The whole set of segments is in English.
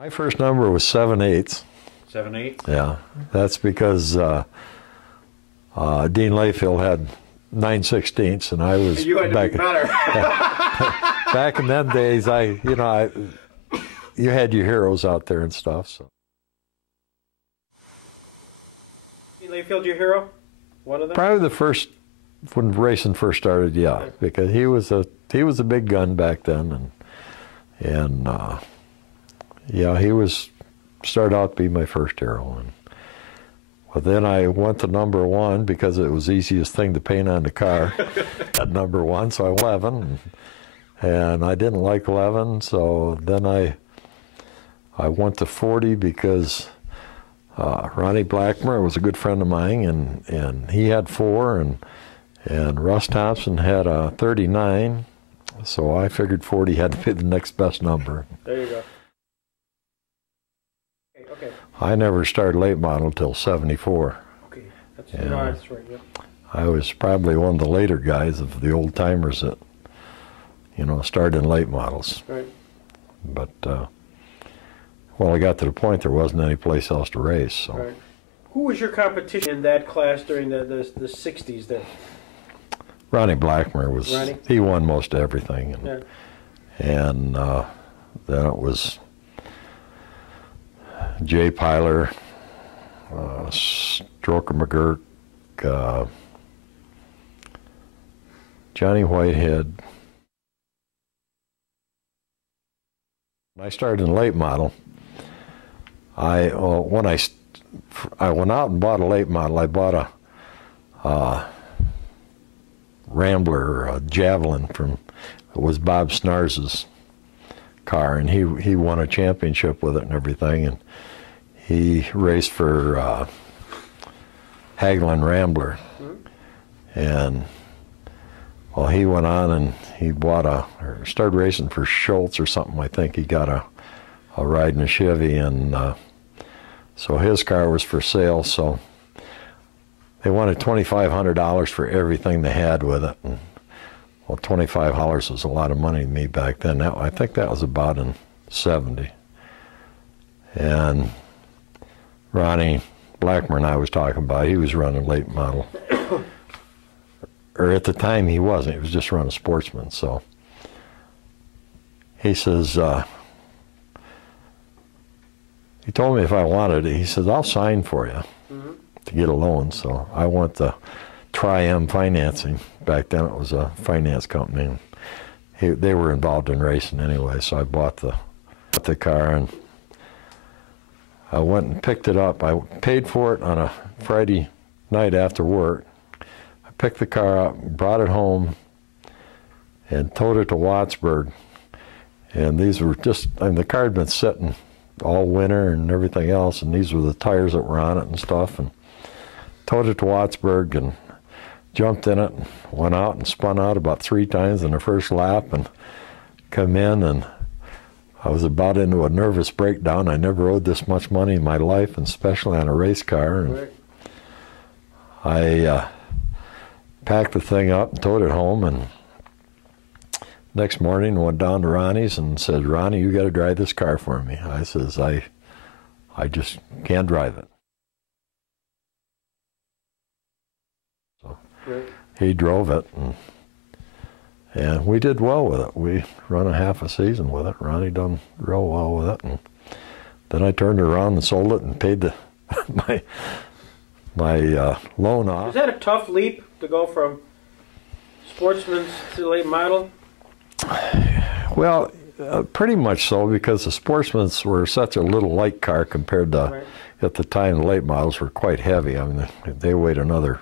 My first number was 7/8. 7/8? Yeah, that's because Dean Layfield had 9/16, and I was You had to be better. back in them days. You had your heroes out there and stuff. So. Dean Layfield, your hero? One of them? Probably the first when racing first started. Yeah, because he was a big gun back then, and yeah, he started out to be my first hero. And well, then I went to number 1 because it was the easiest thing to paint on the car at number 1. So I went 11, and I didn't like 11. So then I went to 40 because Ronnie Blackmer was a good friend of mine, and he had 4, and Russ Thompson had a 39. So I figured 40 had to be the next best number. There you go. Okay. I never started late model till 74. Okay, that's right. Yep. I was probably one of the later guys of the old timers that, started in late models. Right. But well, I got to the point there wasn't any place else to race. So. Right. Who was your competition in that class during the 60s then? Ronnie Blackmer was. Ronnie? He won most everything, and then it was Jay Pyler, Stroker McGurk, Johnny Whitehead. When I started in late model, when I went out and bought a late model, I bought a Rambler, a Javelin it was Bob Snars's car, and he won a championship with it and everything, and he raced for Hagelin Rambler. And well, he went on and he started racing for Schultz or something. I think he got a ride in a Chevy, and so his car was for sale. So they wanted $2,500 for everything they had with it. And, well, $2,500 was a lot of money to me back then. I think that was about in '70. And Ronnie Blackmer and I was talking about, he was running late model. Or at the time he wasn't, he was just running Sportsman. So he says, he told me if I wanted it, he says, I'll sign for you to get a loan. So I went to Tri-M Financing. Back then it was a finance company. And they were involved in racing anyway, so I bought the car, and I went and picked it up. I paid for it on a Friday night after work. I picked the car up, brought it home, and towed it to Wattsburg. And these were the car had been sitting all winter and everything else, and these were the tires that were on it and stuff. And towed it to Wattsburg and jumped in it and went out and spun out about 3 times in the first lap and come in, and I was about into a nervous breakdown. I never owed this much money in my life, and especially on a race car. And I packed the thing up and towed it home, and next morning went down to Ronnie's and said, Ronnie, you got to drive this car for me. I says, I just can't drive it. So he drove it, and we did well with it. We run a half a season with it. Ronnie done real well with it, and then I turned around and sold it and paid my loan off. Is that a tough leap to go from Sportsman to late model? Well, pretty much so, because the Sportsmans were such a little light car compared to, at the time, the late models were quite heavy. I mean, they weighed another,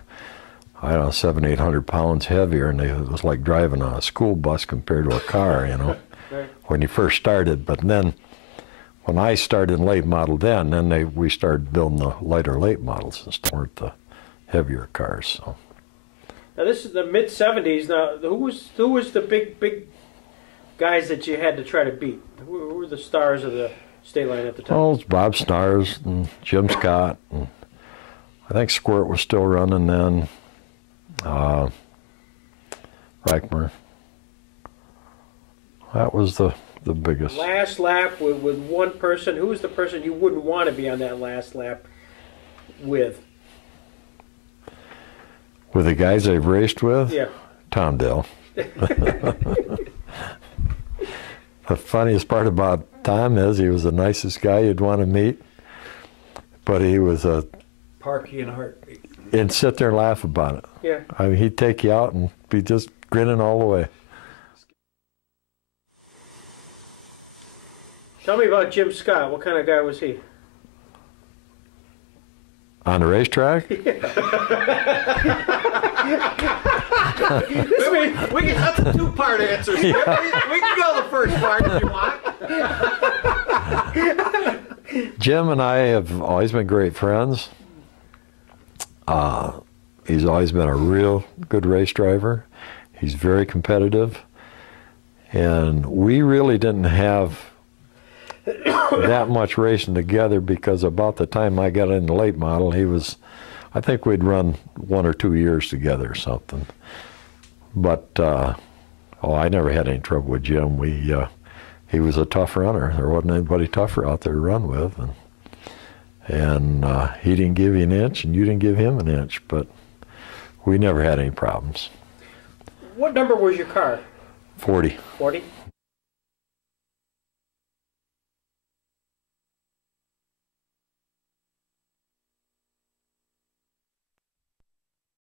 I don't know, 700, 800 pounds heavier, and it was like driving on a school bus compared to a car, when you first started. But then, when I started in late model then we started building the lighter late models and weren't the heavier cars. So. Now this is the mid-'70s. Now, who was the big guys that you had to try to beat? Who were the stars of the Stateline at the time? Oh, it was Bob Snars and Jim Scott, and I think Squirt was still running then. Reichmer. That was the the biggest. Last lap with one person. Who was the person you wouldn't want to be on that last lap with? With the guys I've raced with? Yeah. Tom Dale. The funniest part about Tom is he was the nicest guy you'd want to meet, but he was a Parky and heartbeat. and sit there and laugh about it. Yeah. I mean, he'd take you out and be just grinning all the way. Tell me about Jim Scott. What kind of guy was he? On the racetrack? That's a two-part answer. We can go the first part if you want. Jim and I have always been great friends. He's always been a real good race driver. He's very competitive. And we really didn't have that much racing together because about the time I got in the late model, I think we'd run 1 or 2 years together or something. But, I never had any trouble with Jim. He was a tough runner. There wasn't anybody tougher out there to run with. And he didn't give you an inch, and you didn't give him an inch, but we never had any problems. What number was your car? 40. 40?